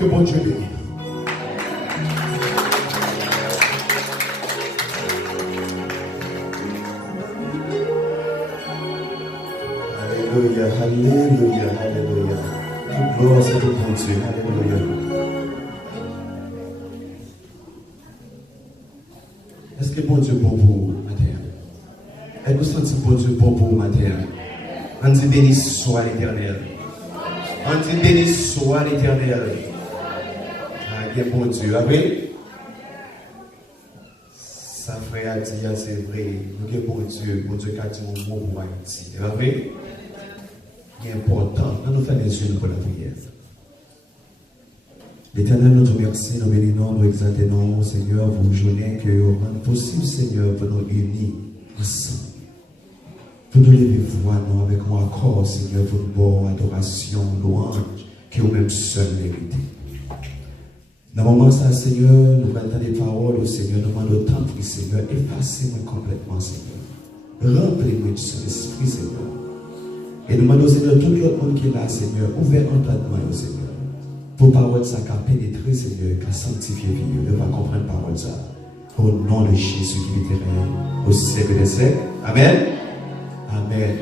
Que bon Dieu bénisse. Alléluia, alléluia, alléluia. Toute gloire, c'est pour bon Dieu. Alléluia. Est-ce que bon Dieu bon pour vous, matin? Est-ce que vous sentez bon Dieu bon pour vous, matin? On dit béni soit l'Éternel. On dit béni soit l'Éternel. Ah, bien bon Dieu. Amen. Ça frère a dit, c'est vrai. Nous avons bon Dieu qui a dit mon mot pour Haïti. Amen. C'est important. Nous faisons les yeux pour la prière. L'Éternel, nous te remercie, nous bénissons, nous exaltons, Seigneur, vous journée que vous rendez possible, Seigneur, pour nous unir ensemble. Pour nous lever voix, nous, avec un accord, Seigneur, pour une bonne adoration, louange, que vous-même seul méritez. Dans le moment ça, Seigneur, nous allons entendre des paroles, Seigneur, nous demandons autant de Seigneur, effacez-moi complètement, Seigneur. Remplis-moi du Saint-Esprit, Seigneur. Et nous demandons, Seigneur, tout le monde qui est là, Seigneur, ouvert entendement, Seigneur. Pour parole ça qui a pénétré, Seigneur, qui a sanctifié vie, de va comprendre parole ça. Au nom de Jésus qui vit terrain, au siècle des siècles. Amen. Amen.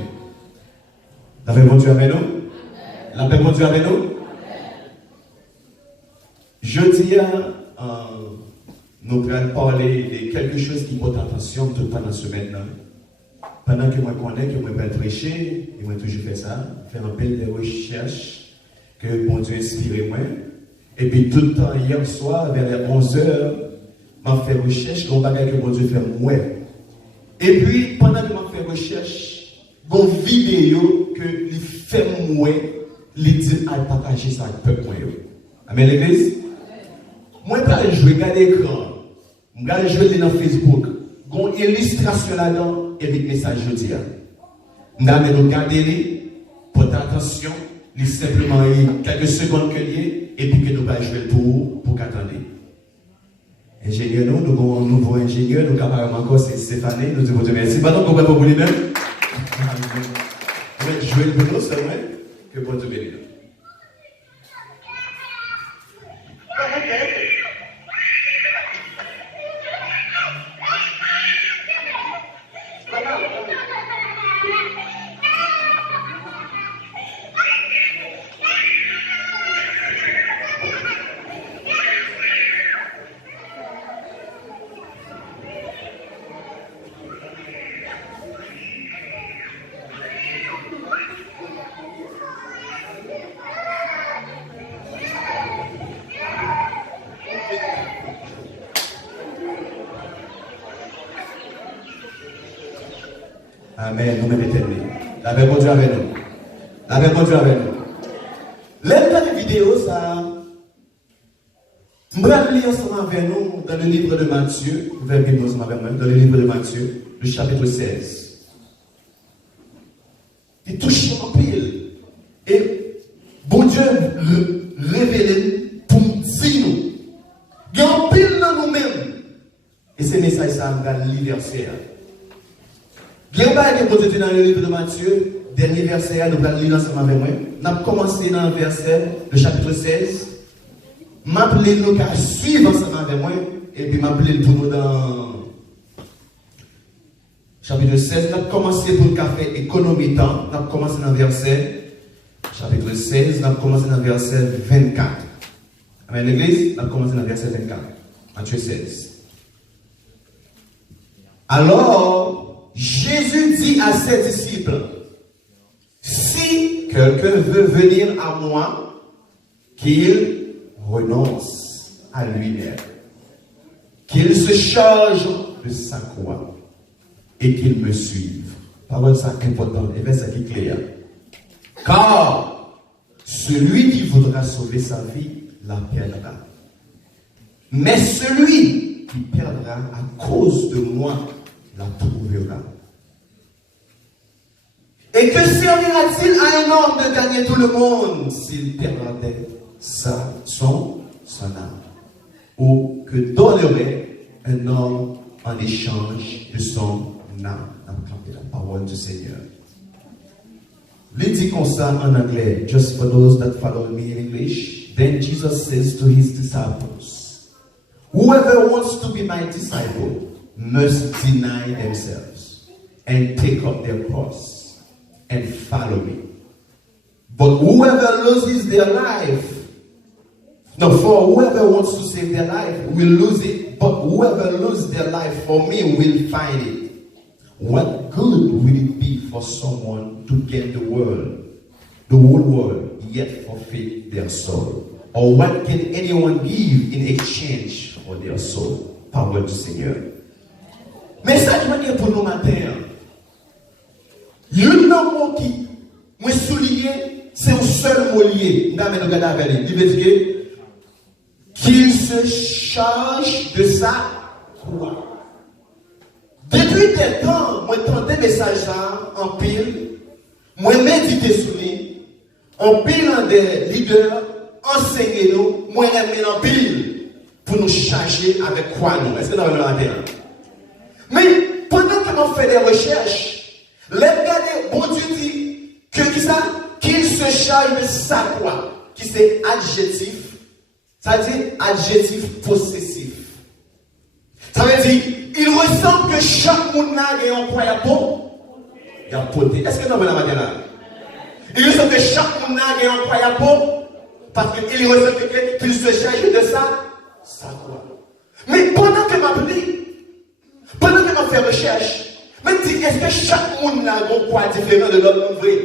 La paix, mon Dieu, avec nous. La paix, mon Dieu, avec nous. Je dis, nous allons parler de quelque chose qui porte attention tout pendant la semaine. Pendant que moi connais, que moi vais prêcher, et moi toujours fait ça, faire un peu de recherches que bon Dieu inspire moi. Et puis tout le temps, hier soir, vers 11h, m'a fait recherche, donc bagage que bon Dieu fait moi. Et puis, pendant que m'a fait recherche, une vidéo que il fait moi, il dit à partager ça avec le peuple. Amen l'église? Moi, je vais regarder l'écran, je vais jouer dans Facebook, une illustration là-dedans, et avec message je dis. Je vais regarder, porter attention. Il simplement quelques secondes que lié et puis que nous allons jouer pour qu'attendre. Ingénieur, nous avons un nouveau ingénieur, nous avons encore Stéphanie, nous disons merci. Pardon, qu'on va pas vous lui-même. Jouer pour nous, c'est vrai que pour Dieu bénisse. Amen, nous mettons éternel. La paix pour Dieu avec nous. La paix pour Dieu avec nous. L'état de vidéo, ça. Je vais lire ensemble avec nous dans le livre de Matthieu. Vous allez lire ensemble avec moi dans le livre de Matthieu, le chapitre 16. Il touche en pile. Et bon Dieu révèle pour nous dire nous. Il y a un pile dans nous-mêmes. Et ce message, ça va lire verset. Bien que bon Dieu dans le livre de Matthieu, dernier verset, nous allons lire ensemble avec moi. Nous avons commencé dans le verset, le chapitre 16. M'appeler nous qu'à suivre ensemble avec moi. Et puis m'appeler pour nous dans chapitre 16. Nous avons commencé pour le café économie temps. Nous avons commencé dans le verset, chapitre 16. Nous avons commencé dans le verset 24. Amen l'église, nous avons commencé dans le verset 24. Matthieu 16. Alors, Jésus dit à ses disciples, si quelqu'un veut venir à moi, qu'il renonce à lui-même, qu'il se charge de sa croix et qu'il me suive. Parole ça importante, et verset qui est clair. Car celui qui voudra sauver sa vie la perdra. Mais celui qui perdra à cause de moi la trouvera. Et que servira-t-il à un homme de gagner tout le monde s'il perdrait son âme? Ou que donnerait un homme en échange de son âme? La parole du Seigneur. Il dit comme ça en anglais, just for those that follow me in English, Then Jesus says to his disciples, whoever wants to be my disciple must deny themselves and take up their cross and follow me. But whoever loses their life, for whoever wants to save their life will lose it, but whoever loses their life for me will find it. What good will it be for someone to gain the whole world, yet forfeit their soul? Or what can anyone give in exchange for their soul? Parole du Seigneur. Message pour nous matin. Il y a un mot qui m'a souligné, c'est un seul mot lié. Nous avons regardé avec lui. Il veut dire qu'il se charge de sa croix. Depuis des temps, moi j'entendais des messages en pile, moi méditer sur lui, en pile des leaders, enseigner nous, moi j'aime en pile pour nous charger avec quoi nous. Est-ce que nous avons l'entendre? Mais pendant que nous faisons des recherches, les regarder, bon Dieu dit que qui ça? Qu'il se charge de sa croix, qui c'est adjectif, ça veut dire adjectif possessif. Ça veut dire, il ressemble que chaque monde a un croix à peau. Il y a poté. Est-ce que nous avons la matière là? Il ressemble que chaque monde a un croix à peau. Parce qu'il ressemble qu'il se charge de sa croix. Mais pendant que m'a pris, pendant que m'a fait recherche, me dit, est-ce que chaque monde a un croix différent de l'autre monde vrai?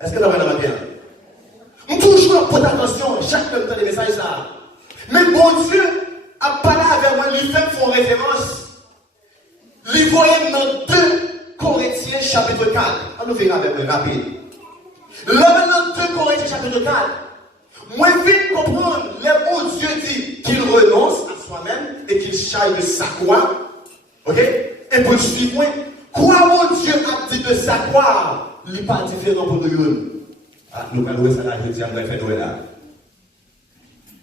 Est-ce que nous avons la matière? Nous toujours porter attention, chaque temps des messages là. Mais bon Dieu a parlé avec moi, lui fait font référence. Lui voyait dans 2 Corinthiens chapitre 4. On nous verra avec moi rapide. Là dans 2 Corinthiens chapitre 4, moi je viens comprendre, le bon Dieu dit qu'il renonce à soi-même et qu'il charge de sa croix. Ok? Et pour le suivre, quoi mon Dieu a dit de sa croix, il n'est pas différent pour nous. Nous allons voir ça là, je dis à moi, fait là.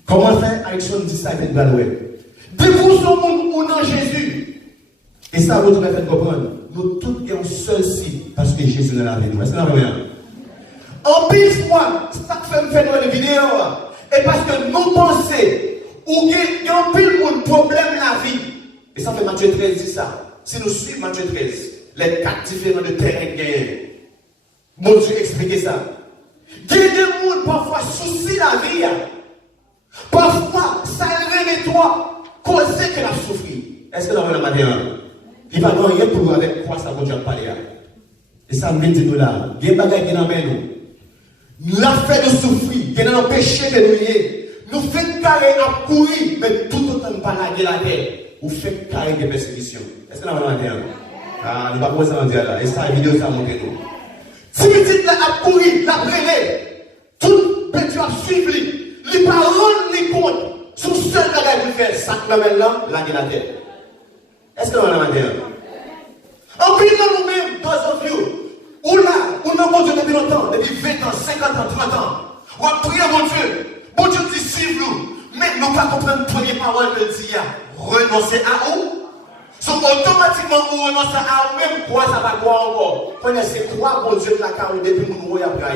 Comment faire avec son disciple de Galoué? Dévousons mon nom Jésus. Et ça, vous devez faire comprendre. Nous tous avons un seul site parce que Jésus est là avec nous. Est-ce que vous avez rien? En pile fois, ça fait me faire une vidéo. Et parce que nous pensons, ou il y a un pile de problème la vie. Et ça fait Matthieu 13 dit ça. Si nous suivons Matthieu 13, les 4 différents de terrain gagnés. Mon Dieu expliquez ça. Il y a des gens parfois souci la vie. Parfois, ça réveille toi, causer que la souffrir. Est-ce que dans la manière, il va avoir rien pour avec quoi ça va déjà parler. Et ça me dit nous là, il y a des bagages qui nous amènent nous. L'affaire de souffrir, il y a un péché de nous. Nous faisons carré à courir, mais tout autant pas la terre. Vous faites carré des persécutions. Est-ce que dans la manière? Ah, nous ne pouvons pas dire là. Et ça, la vidéo, ça montre nous. Si vous dites là à courir, la brûler, tout petit à suivre. Il ne peut pas rendre compte. Son seul bagage pour faire ça, là, la terre. Est-ce que nous avons la matière? En plus, nous-mêmes, those of you, ou là, on a mon Dieu depuis longtemps, depuis 20 ans, 50 ans, 30 ans. On a prié mon Dieu. Bon Dieu dit suivre-nous. Mais nous ne pouvons pas comprendre la première parole de Dieu. Renoncer à où? Donc automatiquement, on renonce à où même quoi ça va quoi encore? Connaissez quoi, bon Dieu, la carrière depuis nous mourons après.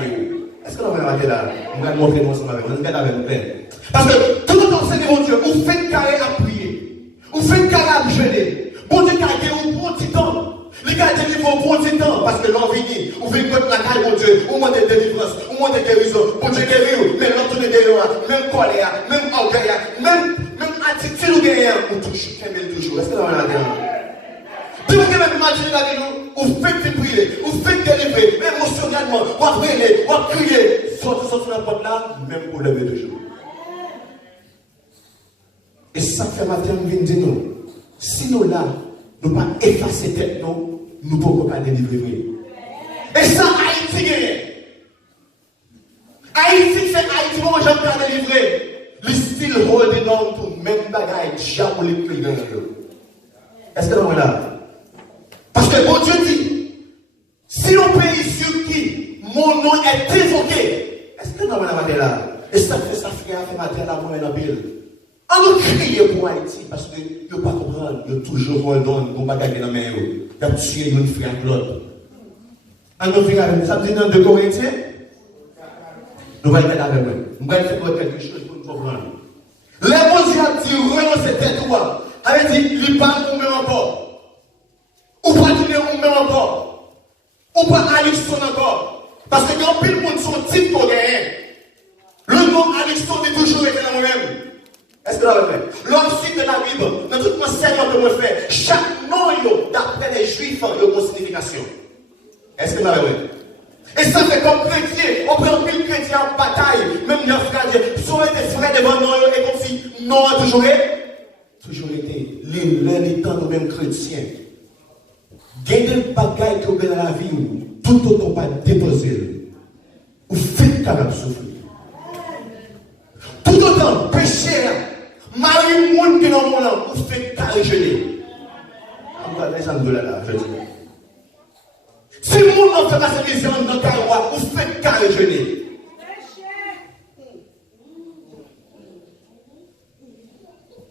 Est-ce que nous avons la matière là? On va montrer nous ensemble avec nous. Regardez avec nous. Parce que tout le temps, c'est mon Dieu, vous faites carré à prier. Vous faites carré à jeûner. Bon Dieu, carré un bon petit temps. Les gars délivrent un bon petit temps. Parce que l'envie, vous faites contre la caille, mon Dieu. Vous demandez délivrance, vous demandez guérison. Bon Dieu, guérir, mais l'autre de guérison, même colère, même orgueil, même attitude ou guérison. Vous touchez, toujours. Est-ce que vous avez la guérison? Si vous pouvez même imaginer avec nous, vous faites prier, vous faites délivrer, émotionnellement, vous priez, vous criez. Sortez sur la porte là, même pour lever toujours. Et ça fait matin, nous dire nous, si nous là, nous ne pas effacer tête, nous ne pouvons pas délivrer. Et ça, Haïti gagne. Haïti fait Haïti, moi, j'aime pas délivrer. Le style holding on pour même bagaille, diabolique que dans le. Est-ce que nous là? Parce que bon Dieu dit, si on pays sur qui mon nom est évoqué, est-ce que nous avons là? Et ça fait ça, frère, fait matin là, pour un pile. On nous crie pour Haïti parce que ne pas comprendre, il y a toujours un don, un bagage dans la main, il y a tué une frère Claude. On nous fait ça dit dans 2 Corinthiens Nous allons être avec moi. Nous allons faire quelque chose pour nous comprendre. Les bons Dieu a dit, renoncer tête toi. Avait dit, il parle ou même encore. Ou pas dire ou même encore. Ou pas Alexson encore. Parce que quand pile monde sont titres pour gagner. Le nom Alexson est toujours été dans moi-même. Est-ce que vous l'avez fait? L'ensuite de la Bible, dans tout mon serment que moi fais, chaque nom, d'après les Juifs, il y a une signification. Est-ce que vous l'avez fait? Et ça fait comme chrétien, on prend mille chrétiens en bataille, même les frères, si on était frères devant nous, et comme si non a toujours été, les temps nous-mêmes chrétiens. Gagnez le bagaille que vous avez dans la vie, tout autant pas déposer, ou faites capable de souffrir. Tout autant, péché, Marie, monde qui dans mon âme, vous faites carré gelé. On va descendre de là, je dis. Si le monde n'a fait passer les hommes dans le carré, vous faites carré gelé.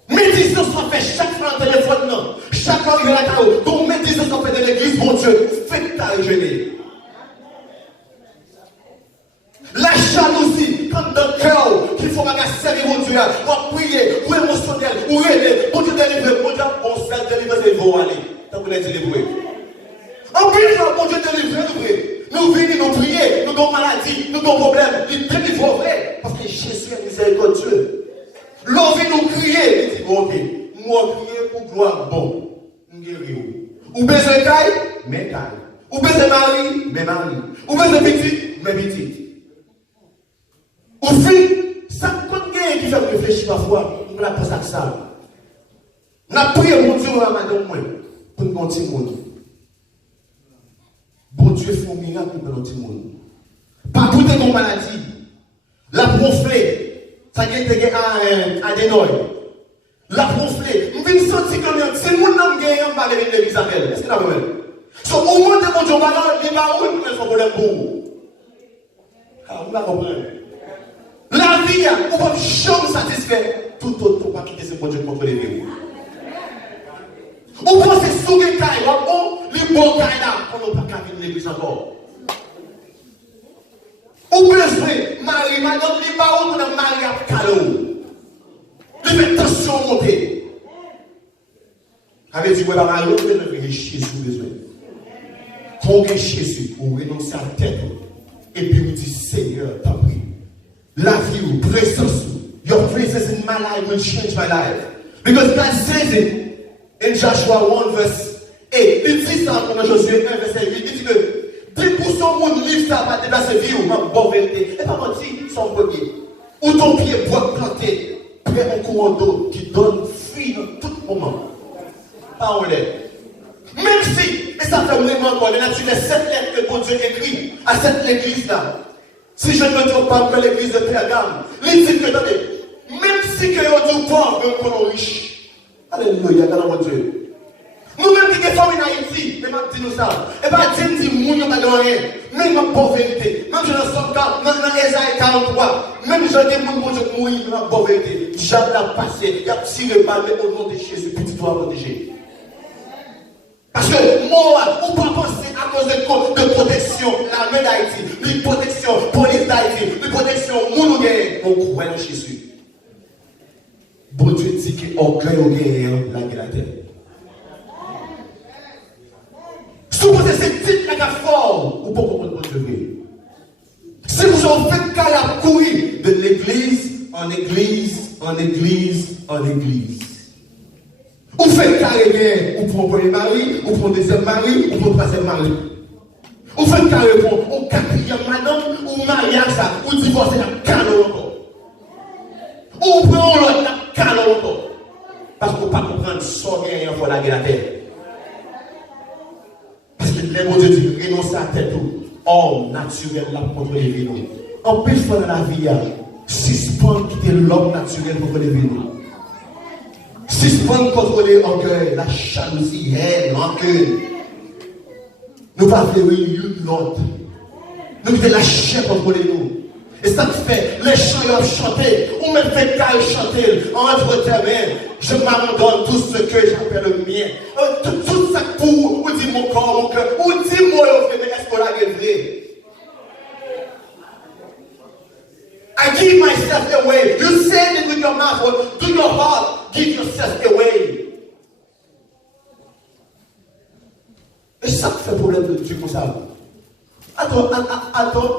Médisons sont fait chaque fois dans le téléphone, non. Chaque fois qu'il y a la carreau. Donc médisons sont fait de l'église, mon Dieu, vous faites carré gelé. La jalousie, comme dans le cœur, qu'il faut servir mon Dieu, ou prier, ou émotionnel, ou aider, pour Dieu délivrer, mon Dieu, on s'est délivré, c'est bon, allez, tant qu'on est délivré. En plus, mon Dieu délivré, nous venons, nous prier, nous avons maladie, nous avons problème, il délivre vrai, parce que Jésus est miséricordieux. L'on vient nous crier, il dit, bon, ok, moi crier pour gloire, bon, nous guérir. Ou besoin de caille, mais caille. Ou besoin de mari, mais mari. Ou besoin de petit, mais petit. Au fil, ça compte qui fait réfléchir parfois, on a pensé à ça. On a prié mon Dieu à madame moi pour nous petit monde. Bon Dieu fait un miracle pour notre monde. Pas tout est mon maladie. La proflée, ça y est à des noix. La proflée, je viens sentir que c'est mon nom qui est en bas de l'église Isabelle. Est-ce que vous avez vu? Au moins de mon Dieu, les barons, ils sont pour le bout. Ah, on va comprendre. La vie, on va jamais satisfaire tout autre pour ne pas quitter ce bon Dieu contre les vies. On pense que sous les cailles, les bons cailles là, on n'a pas qu'à vivre l'église encore. On besoin, Marie, madame, les parents, on a Marie à calot. Les fait tension monter. Avec du web à Marie, on a Jésus besoin. Quand on a Jésus, on renonce à la tête. Et puis on dit, Seigneur, t'as pris. La vie ou présence, your presence in my life will change my life. Because God says it in Joshua 1 verse 8. Il dit ça dans Josué 1 verset 8. Il dit que 10% de mon livre ça va déplacer vie ou ma bonne vérité. Et pas mentir, son premier. Ou ton pied bois planté, près un courant d'eau qui donne fruit dans tout moment. Pas en l'air. Même si, et ça fait vraiment encore, les 7 lettres que bon Dieu écrit à cette église-là. Si je ne me trompe pas que l'église de Pergame, il dit que, attendez, même si que on dit pauvre, même qu'on est riche. Alléluia, dans mon Dieu. Nous-mêmes qui sommes en Haïti, même si nous ça, et bien, dis nous n'avons pas rien, même ma pauvreté, même je ne sors pas, même dans Esaïe 43, même je dis, mon Dieu, mourir dans la pauvreté, jamais la passé, il y a tiré par le au nom de Jésus, petit toi protéger. Parce que moi, on ne peut pas penser à cause de protection, la main d'Haïti, de protection, police d'Haïti, de protection, mon gain, on croit en Jésus. Bon Dieu dit qu'on gagne au gain, la guerre la terre. Si vous avez cette petite la fort, vous pouvez comprendre votre degré. Si vous en faites qu'à la courir de l'église en église, en église, en église. Ou faites carré, ou pour un premier mari, ou pour un deuxième mari, ou pour un troisième mari. Ou faites carré pour un quatrième madame, ou mariage ça, ou divorcer la calme encore. Ou prenons l'autre la calme encore. Parce qu'on ne peut pas comprendre son gain pour la guerre. Parce que les mots de Dieu renoncent à la tête tout. Homme naturel là contre les vélos. En plus dans la vie, suspend quitter l'homme naturel contre les vélos. Suspend contrôler l'orgueil, la jalousie, haine, rancune. Nous ne pouvons pas faire une l'autre. Nous devons la chair contrôler nous. Et ça fait, les chants ils ont chanté, ou même fait qu'à chanter, entre tes mains, je m'abandonne tout ce que j'appelle le mien. Tout ça pour, ou dit mon corps, mon cœur, ou dit moi, mais est-ce qu'on l'a vrai? I give myself away. You say it with your mouth, but do your heart. Give yourself away. Et ça fait problème de Dieu comme ça. Attends,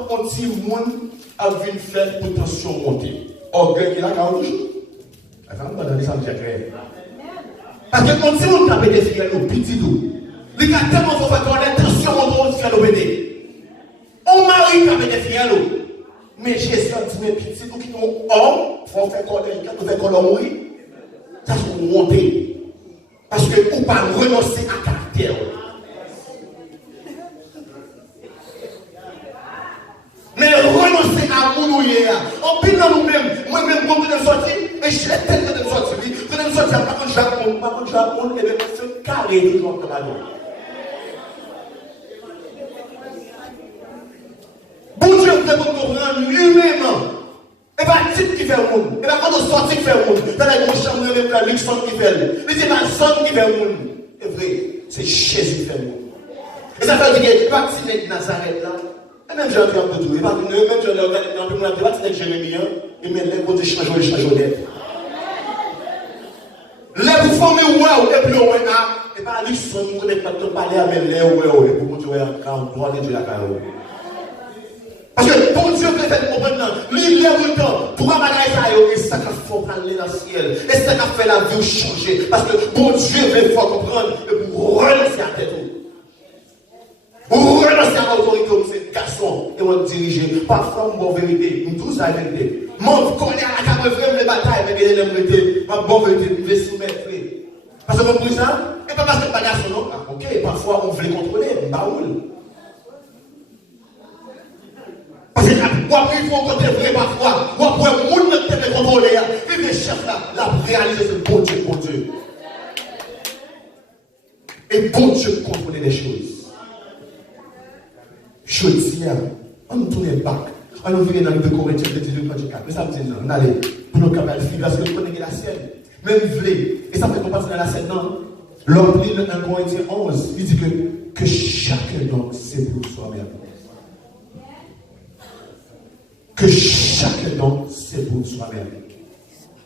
on dit monde a vu faire potentiel monter. Orgueil qui est là, car on joue. Attends, on va donner ça de clair. Parce que quand on dit on a des filles, on petit tout. Les gars, tellement faut faire qu'on a l'intention on faire le bébé. On marie qui a des filles, mais j'ai senti mes petits tout qui sont hommes, faut faire qu'on leur mourir. Ça se monter. Parce que on ne peut pas renoncer à caractère. Mais renoncer à mon hier. En pile dans nous-mêmes, moi-même, quand je suis sorti, et je l'ai tellement de sortir, je suis sorti, par contre, Japon, et bien, c'est carré toujours dans la main. Bon Dieu, vous devez comprendre humainement. Et pas le type qui fait le monde. Et pas quand on sortit qui fait le monde. Dans la grosse chambre, même la luxe qui fait le monde. Mais c'est pas le son qui fait le monde. C'est vrai, c'est Jésus qui fait le monde. Et ça veut dire que pas si Nazareth là. Et même j'ai envie de tout. Et pas même j'ai regardé dans le monde, pas si Jérémie, et même les côtés changent d'être. Les vous formez waouh, et puis on et pas lui son, vous ne pas parler avec les waouh, et pour Dieu, quand on doit Dieu la parole. Parce que pour Dieu peut être comprendre, lui lève le temps, pour avoir ça, et ça qui fait aller dans le ciel, et ça qui fait la vie changer. Parce que bon Dieu veut faire comprendre, et pour renoncer à tête. Pour renoncer à l'autorité, c'est garçon, et on dirige, parfois on bonne vérité, nous tous la vérité. Mon connaît à la caméra, vraiment les batailles, mais il est vérité, ma bonne vérité, nous devons soumettre. Parce que vous comprenez ça? Et pas parce que pas garçon, non? Ok, parfois on veut les contrôler, baoul. Parce que il faut côté vrai parfois, ou après le monde ne peut pas contrôler, et les chefs là, la réaliser c'est bon Dieu. Et bon Dieu contrôle les choses. Je dis, on nous tourne back. On nous vient dans le 2 Corinthiens 18-34. Mais ça me dit non, on allait pour nos camarades parce que nous connaissons la scène. Même voulez, et ça fait qu'on passe dans la scène, non? L'homme lit le 1 Corinthiens 11, il dit que chacun donc c'est pour soi-même. Que chacun donc c'est pour soi-même.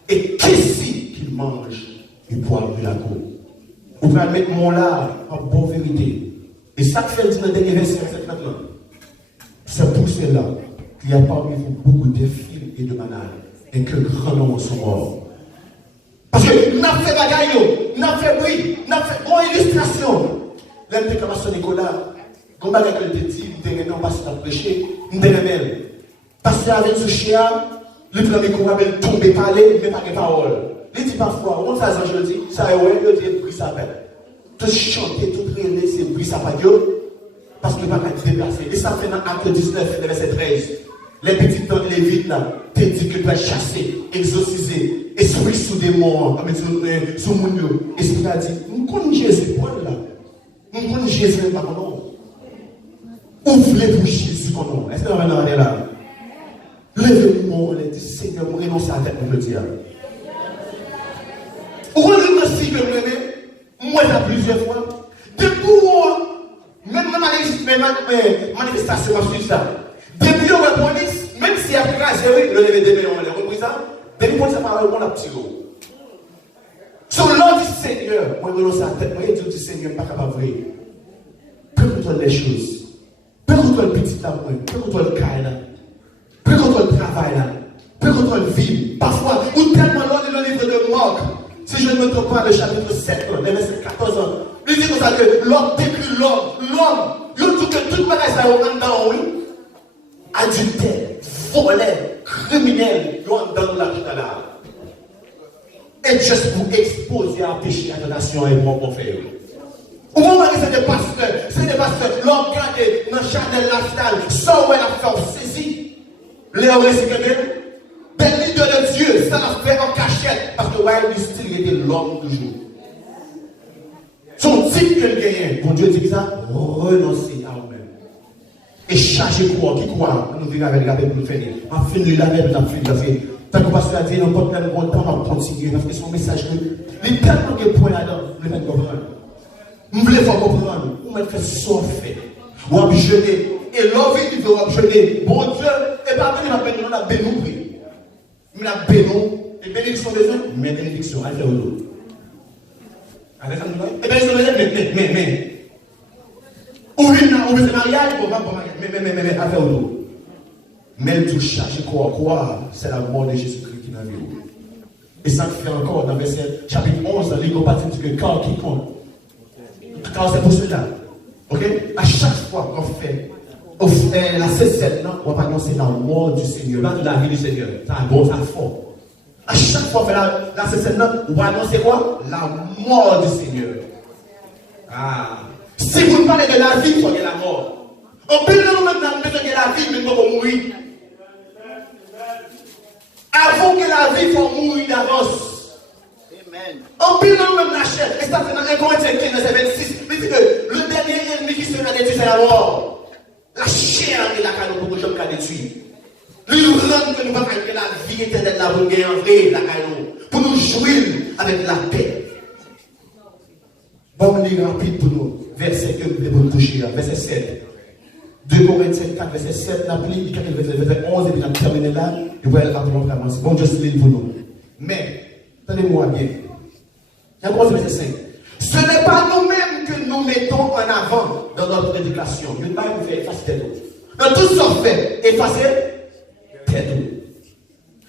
Et qu'est-ce qu'il mange, il boit de la cour. Vous pouvez mettre mon lard en bonne vérité. Et ça fait dire dans le dernier verset, c'est pour cela qu'il y a parmi vous beaucoup de fils et de manades, et que grand nombre sont morts. Parce que nous avons fait bagaille, nous avons fait bruit, nous avons fait bonne illustration. L'un de comme Nicolas, comme bagaille que je dit, nous devons passer à prêcher, nous devons même. Parce qu'avec ce chien, le plan micro va tomber parler, mais pas de parole. Il dit parfois, on fait ça, je le dis, ça est ouais, il dit, bruit ça appelle. Tout chanter, tout prier, c'est bruit ça pas Dieu. Parce que le pas être déplacé. Et ça fait dans Acte 19, verset 13. Les petits temps, les vides là, t'es dit que tu dois chasser, exorciser, esprit sous des morts, sous mon Dieu. Esprit a dit, nous connaissons Jésus, quoi là? Nous connaissons Jésus, pas mon nom. Ouvrez pour Jésus, mon nom. Est-ce que vous avez là? Levez-moi, on a dit, Seigneur, vous renoncez à la tête, je dis. Vous renoncez que vous moi, il y a plusieurs fois. Depuis même ma manifestation, je suis ça. Depuis la police, même si il y a le lever des mains, on a repris ça. Depuis la police, ça parle de mon petit lot. Sur l'ordre du Seigneur, moi, je renonce à la tête, moi, je dis, Seigneur, je ne suis pas capable de voir. Prends-toi les choses. Prends-toi le petit amour, prends-toi le caille. Prends-toi le travail là. Prends-toi le vie. Parfois, ou tellement loin de le livre de Marc. Si je ne me trompe pas, le chapitre 7, le verset 14 ans. Il dit comme ça que l'homme décrit l'homme. Il dit que toute bagage ça est dans oui. Adultère, voleur, criminel, il est dans la vie là. Et juste pour exposer à péché à la nation et mon frère. Au moment où c'est des pasteurs, l'homme garde dans le jardin lifestyle, sans où elle a fait saisi. Léo Récipédé, des leaders de Dieu, ça l'a fait en cachette, parce que Wiley Still était l'homme toujours. Son type que le gagne, bon Dieu dit ça, renoncer à vous-même. Et charger quoi, qui croit, nous vivons avec la paix pour nous finir. En finir la paix pour nous finir. Tant que pasteur a dit, on peut perdre bon temps, on va continuer, parce que son message, il y a tellement de points là-dedans, vous ne pouvez pas comprendre. Vous voulez faire comprendre, vous me faites sauver, vous me jeûner. Et l'envie qui veut jeûner, bon Dieu, et pas venir à peine, on a béni. nous la bénons, et bénédiction de Dieu, mais bénédiction, elle fait au dos. Et bénédiction de Dieu, mais. Ou c'est mariage, mais, elle fait au dos. Mais tout cherche quoi, c'est la mort de Jésus-Christ qui n'a vu. Et ça fait encore dans verset chapitre 11, dans l'Église dit que quand quiconque, quand c'est pour cela, ok? À chaque fois qu'on fait la C7, on va annoncer la mort du Seigneur, pas de la vie du Seigneur. C'est un bon fort. À chaque fois qu'on fait la C7, on va annoncer quoi? La mort du Seigneur. Ah. Si vous parlez de la vie, il faut qu'il y ait la mort. On peut nous mettre dans la vie, mais nous allons mourir. Avant que la vie soit mourir d'avance. On peut nous même la chair. Et ça, c'est dans 1 Corinthiens 15, verset 26. Il dit que le dernier ennemi qui sera détruit, c'est la mort. La chair est la cadeau pour que je me détruire. Lui rend que nous allons que la vie éternelle là pour gagner en vrai, la cadeau. Pour nous jouir avec la paix. Bon, on est rapide pour nous. Verset que vous devez toucher, verset 7. 2 Corinthiens 4, verset 7, l'appli, verset 11, et puis on a terminé là, et vous allez rapidement avancer. Bon, je suis pour nous. Mais, attendez-moi bien. Il y a encore ce verset 5. Ce n'est pas nous-mêmes que nous mettons en avant dans notre prédication. Je ne vais pas vous faire effacer tête. Dans tout ce qu'on fait, effacer tête.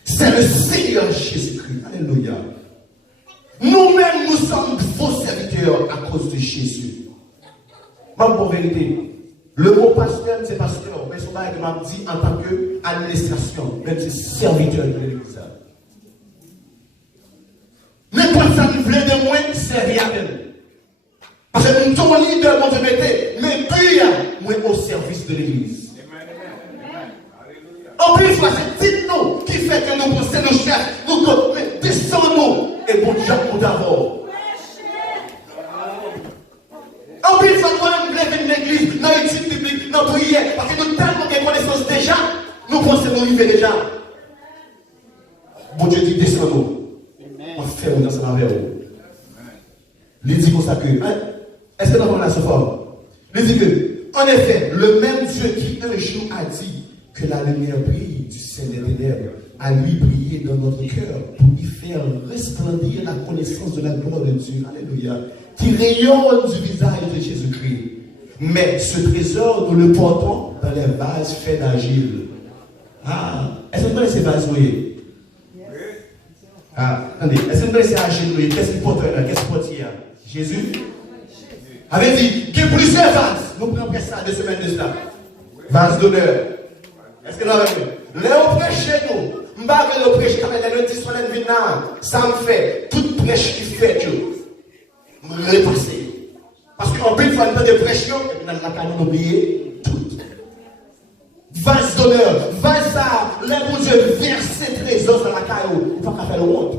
C'est le Seigneur Jésus-Christ. Alléluia. Nous-mêmes, nous sommes vos serviteurs à cause de Jésus. Ma bonne vérité. Le mot pasteur, c'est pasteur, mais ce que m'a dit en tant qu'administration, même c'est serviteur de l'Église. N'importe ça nous voulait de moins servir à elle. Parce que nous sommes leaders, mon Dieu, mais puis moi au service de l'Église. En plus, c'est dites-nous qui fait que nous pensons nos chefs, nous descendons et bon Dieu pour d'abord. En plus, ça doit nous lever une église, dans l'étude biblique, dans la prière, parce que nous tellement de connaissances déjà, nous pensons nous vivre déjà. Bon Dieu dit, descendons. On fait dans sa avec vous. Il dit comme ça que, est-ce que nous avons la forme? Il dit que, en effet, le même Dieu qui un jour a dit que la lumière brille du sein des ténèbres, a lui brillé dans notre cœur pour y faire resplendir la connaissance de la gloire de Dieu. Alléluia. Qui rayonne du visage de Jésus-Christ. Mais ce trésor, nous le portons dans les vases faits d'argile. Ah, est-ce que vous connaissez ces vases, oui? Ah, attendez, est-ce que vous connaissez argile, oui? Qu'est-ce qu'il porte là? Qu'est-ce qu'il porte là? Jésus avait dit qu'il y a plusieurs vases. Nous prenons ça 2 semaines de cela. Vases d'honneur. Est-ce que nous avons vu? Léo prêche chez nous. Je ne vais pas le prêche quand le lundi soir, ça me fait toute prêche qui fait que me repasser. Parce qu'en plus, il faut un peu de pression, et puis dans la canon, oublier tout. Vase d'honneur, vase à là où Dieu verse ses trésors dans la caillou, il ne faut pas faire le honte.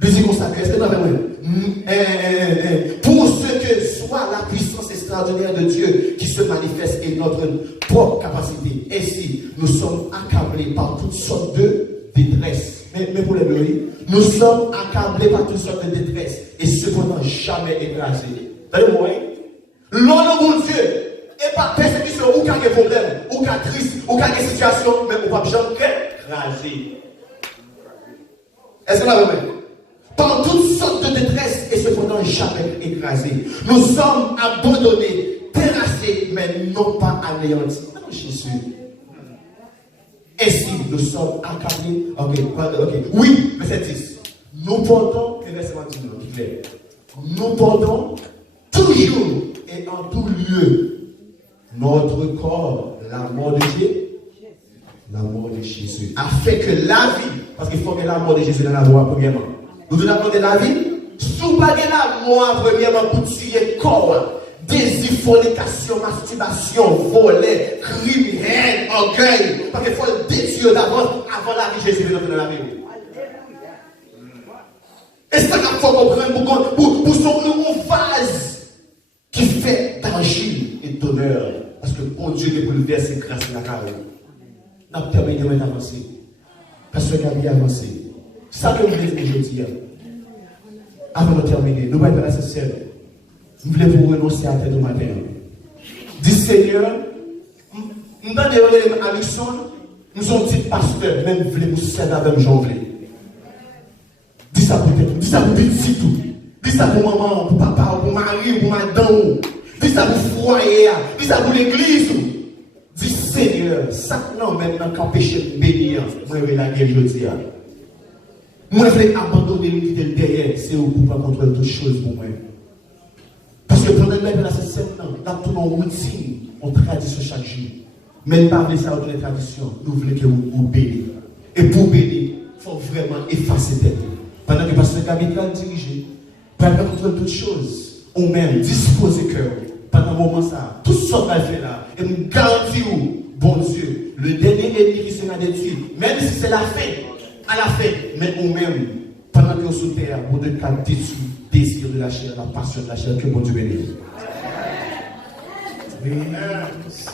Deuxième consacré, est-ce que nous avons pour ce que soit la puissance extraordinaire de Dieu qui se manifeste et notre propre capacité. Ainsi, nous sommes accablés par toutes sortes de détresse. Mais pour les bleues, nous sommes accablés par toutes sortes de détresse et cependant jamais écrasés. Donnez-moi, l'homme de Dieu et pas persécution ou qu'il y a des problèmes, ou qu'il y a triste, ou qu'il y a des situations, mais on ne va jamais écraser. Est-ce que vous l'avez vu? Par toutes sortes de détresse et cependant jamais écrasés. Nous sommes abandonnés, terrassés, mais non pas anéantis. Oh, Jésus. Ainsi, nous sommes accablés. Ok. Oui, verset 10. Nous portons, nous portons toujours et en tout lieu notre corps, la mort de Jésus. La mort de Jésus. Afin que la vie, parce qu'il faut que la mort de Jésus dans la loi, premièrement. Nous devons demander la vie. Sous pas la mort, premièrement, pour tuer corps. Désir, fornication, masturbation, voler, crime, haine, orgueil. Parce qu'il faut le détruire d'avance avant la vie de Jésus dans la vie. Et c'est ça qu'il faut comprendre pour son vase qui fait d'argile et d'honneur. Parce que bon Dieu est pour le verser grâce à la carrière. Nous avons terminé d'avancer. Parce que nous avons avancé. Ça que nous voulons aujourd'hui. Avant de terminer, nous allons être sincères. Nous voulons vous renoncer à tête au matin. Dis Seigneur, nous allons aller à Luxon, Nous sommes petits pasteurs, même voulez nous servir avec Jean voulez. Dis ça pour tête, dis ça pour petit tout. Dis ça pour maman, pour papa, pour mari, pour madame. Dis ça pour foyer, dis ça pour l'église. Dis Seigneur, ça non maintenant quand péché bénir, moi je vais la guerre jeudi. Moi je vais abandonner le quitter derrière, c'est au pouvoir contrôler toutes choses pour moi. Parce que pendant la cette scène, là tout en routine, on tradition chaque jour. Même pas ça dans les traditions, nous voulons que vous bénissez. Et pour bénir, il faut vraiment effacer tête. Pendant que le pasteur Gabriel dirige, pendant contre toutes choses, on même disposer cœur. Pendant un moment ça, tout ce qu'on a fait là, et nous garantissons, bon Dieu, le dernier ennemi qui sera détruit, même si c'est la fin, à la fin, mais on même, pendant que nous sommes sur terre, on ne peut pas détruire le désir de la chair, la passion de la chair, que bon Dieu bénisse. Merci,